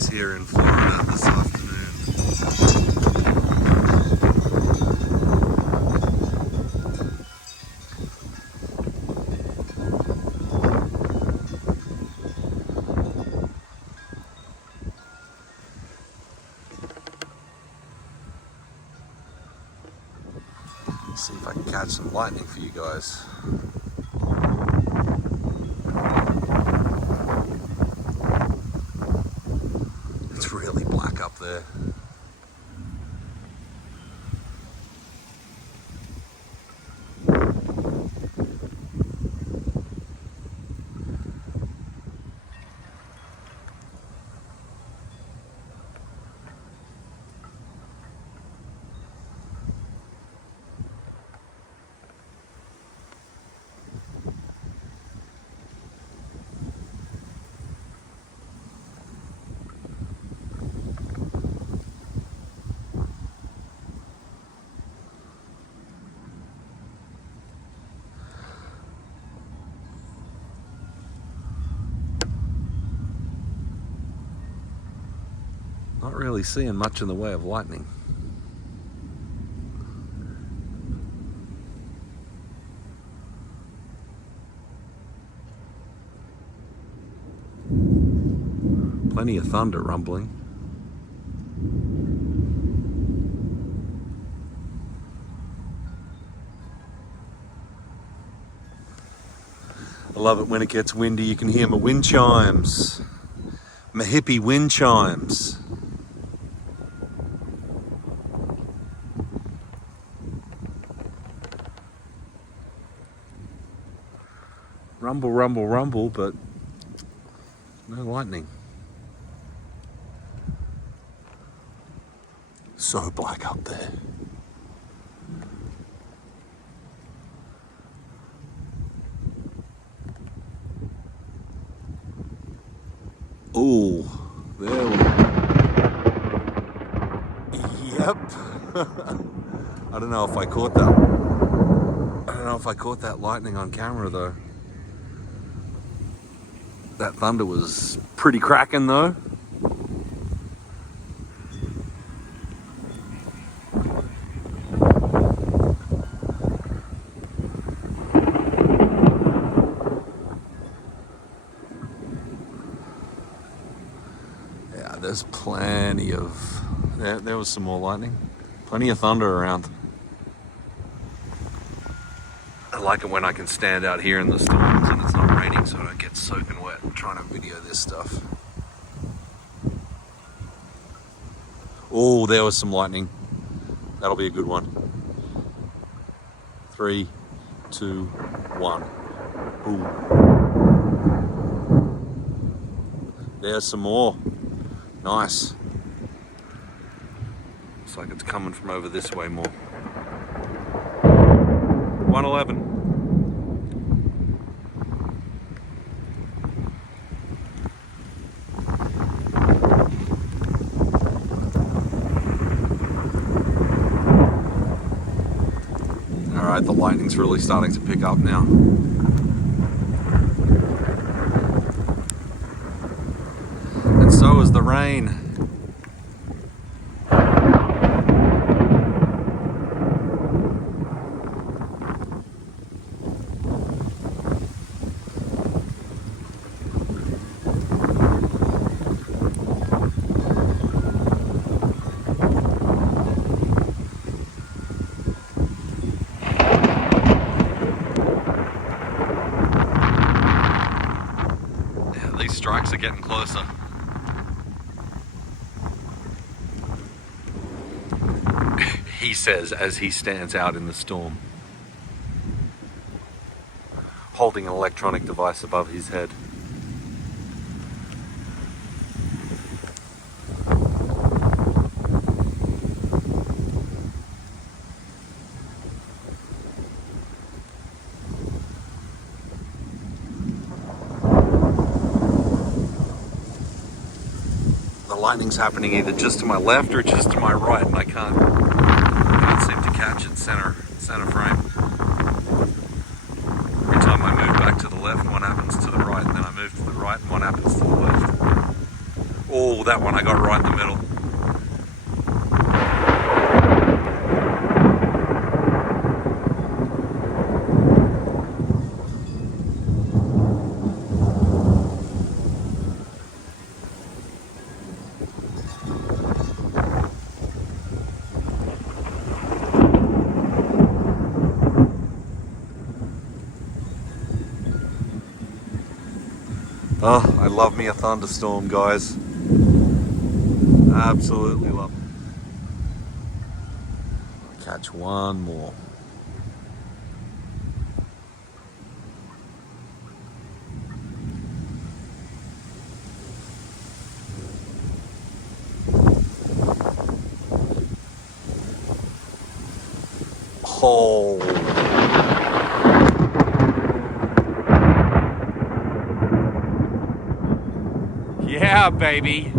skies here in Florida this afternoon. See if I can catch some lightning for you guys. It's really black up there. Not really seeing much in the way of lightning. Plenty of thunder rumbling. I love it when it gets windy. You can hear my wind chimes. My hippie wind chimes. Rumble, rumble, rumble, but no lightning. So black up there. Oh, there we go. Yep. I don't know if I caught that. I don't know if I caught that lightning on camera though. That thunder was pretty cracking though. Yeah, there's plenty of, there was some more lightning. Plenty of thunder around. I like it when I can stand out here in the storms and it's not raining so I don't get soaking wet trying to video this stuff. Oh, there was some lightning. That'll be a good one. 3, 2, 1. Boom. There's some more. Nice. Looks like it's coming from over this way more. 111. All right, the lightning's really starting to pick up now. And so is the rain. These strikes are getting closer. He says as he stands out in the storm, holding an electronic device above his head. The lightning's happening either just to my left or just to my right, and I can't seem to catch it center frame. Every time I move back to the left, one happens to the right, and then I move to the right, and one happens to the left. Oh, that one I got right in the middle. Oh, I love me a thunderstorm, guys. Absolutely love it. I'll catch one more. Oh. Yeah, baby.